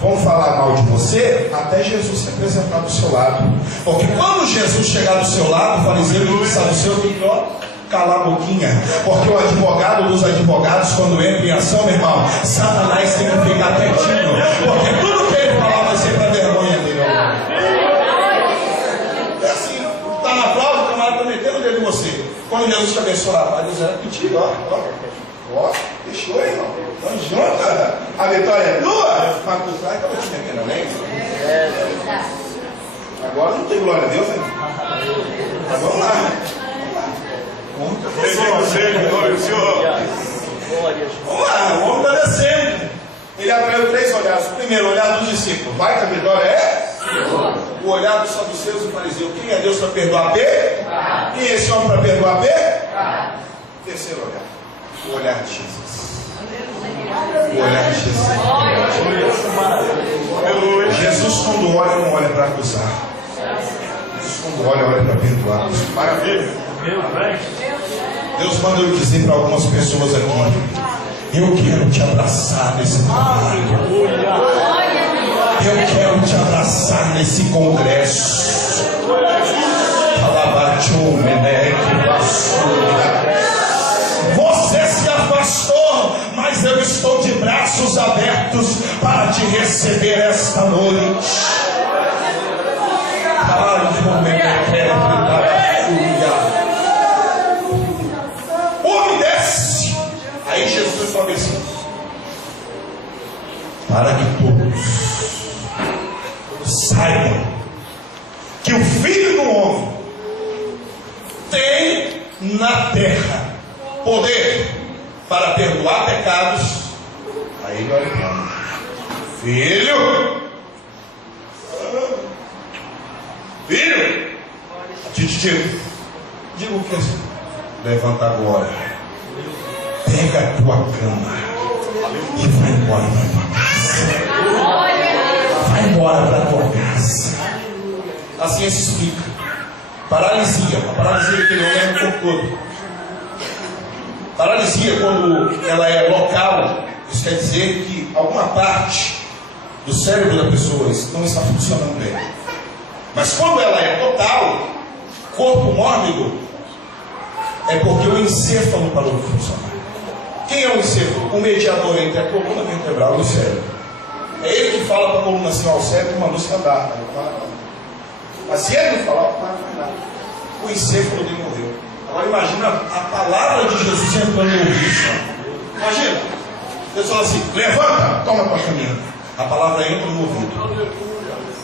vão falar mal de você, até Jesus se apresentar do seu lado. Porque quando Jesus chegar do seu lado, o fariseu e o saduceu tem que calar a boquinha. Porque o advogado dos advogados, quando entra em ação, meu irmão, Satanás tem que ficar quietinho. Porque tudo que ele falar vai ser para vergonha dele. É assim, está na prova, o camarada está metendo o dedo em você. Quando Jesus te abençoar, vai dizer: é mentira, ó, deixou, irmão. Estamos juntos, a vitória é tua, mas tu sai que eu vou te meter na lei. Agora não tem glória a Deus, né? Mas vamos lá. Vamos lá, o homem está descendo. Ele atraiu 3 olhares. O primeiro olhar dos discípulos: vai que a vitória é? O olhar dos saduceus e fariseus: quem é Deus para perdoar pecado? Quem é esse homem para perdoar pecado? Terceiro olhar: o olhar de Jesus. O olhar de Jesus. Jesus, quando olha, não olha para acusar. Jesus, quando olha, olha para perdoar. Maravilha. Deus manda eu dizer para algumas pessoas aqui: eu quero te abraçar nesse trabalho. Eu quero te abraçar nesse congresso. Você se afastou, mas eu estou de braços abertos para te receber esta noite. Homem desce. Aí Jesus falou assim: para que todos saibam que o Filho do Homem tem na terra poder para perdoar pecados. Aí ele olha para mim: filho, digo o que é isso? Levanta agora, pega a tua cama e vai embora para tua casa. Vai embora para tua casa. A ciência explica: paralisia, a paralisia que ele olha no corpo todo. Paralisia, quando ela é local, isso quer dizer que alguma parte do cérebro da pessoa não está funcionando bem. Mas quando ela é total, corpo mórbido, é porque o encéfalo parou de funcionar. Quem é o encéfalo? O mediador entre a coluna vertebral e o cérebro. É ele que fala para a coluna assim: ao cérebro uma luz andar. Mas se ele não falar, não vai nada. O encéfalo dele morreu. Agora imagina a palavra de Jesus entrando no ouvido. Imagina. Deus fala assim: levanta, toma a tua caminhada. A palavra entra no ouvido.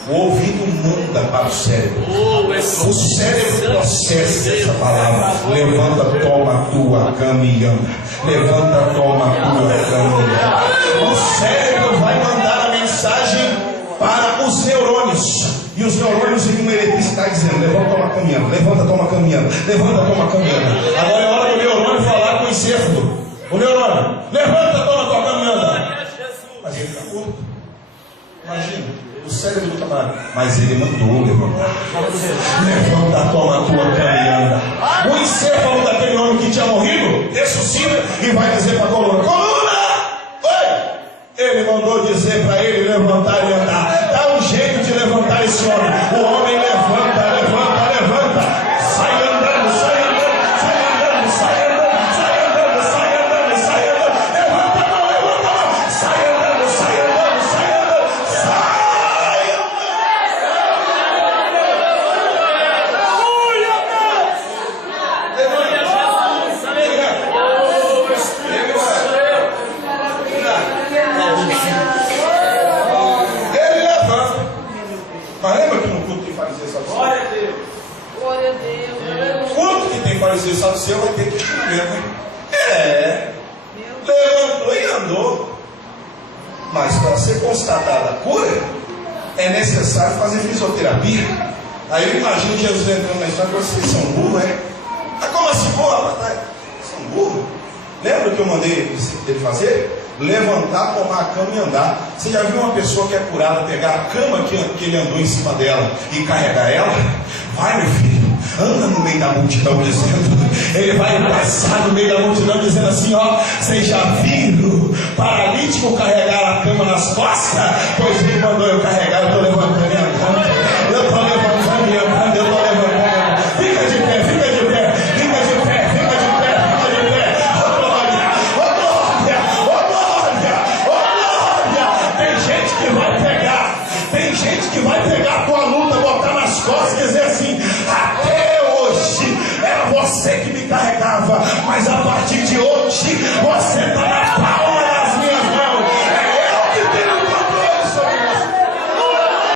O ouvido manda para o cérebro. O cérebro processa essa palavra. Levanta, toma a tua cama e anda. Levanta, toma a tua cama e anda. O cérebro vai mandar a mensagem para os neurônios. E os neurônios em uma eletricidade dizendo: levanta, toma caminhando, levanta, toma caminhando, levanta, toma caminhando. Agora é hora do neurônio falar com o encéfalo. O neurônio: levanta, toma tua caminhando. Mas ele está morto. Imagina, o cérebro do camarada. Mas ele mandou levantar. Levanta, toma a tua caminhanda. O encéfalo daquele homem que tinha morrido ressuscita e vai dizer para a coluna: coluna! Oi! Ele mandou dizer para ele levantar e andar. Dá um jeito de levantar esse homem. O homem levanta, levanta, levanta. Sai andando, sai andando, sai andando, sai andando, sai andando, sai andando, sai andando. Levanta a mão, levanta a mão. Sai andando, sai andando, sai andando, sai andando. Ele levanta. Mas lembra que no culto tem fariseu e saduceu? Glória a Deus. Glória a Deus. Culto que tem fariseu e saduceu vai ter questionamento, né? Levantou e andou. Mas para ser constatada a cura, é necessário fazer fisioterapia. Aí eu imagino Jesus entrando na história: vocês são burros, é? Mas como assim, porra? São burros? Lembra o que eu mandei ele fazer? Levantar, tomar a cama e andar. Você já viu uma pessoa que é curada pegar a cama que ele andou em cima dela e carregar ela? Vai, meu filho, anda no meio da multidão dizendo. Ele vai passar no meio da multidão dizendo assim: ó, vocês já viram o paralítico carregar a cama nas costas? Pois ele mandou eu carregar. Eu estou levantando e andando. Eu estou levantando e andando. Eu estou levantando e andando. Fica de pé, fica de pé, fica de pé, fica de pé, fica de pé. Oh glória, oh glória, oh glória, oh glória. Tem gente que vai pegar, tem gente que vai pegar a tua luta, botar nas costas e dizer assim: até hoje era você que me carregava, mas a partir de hoje você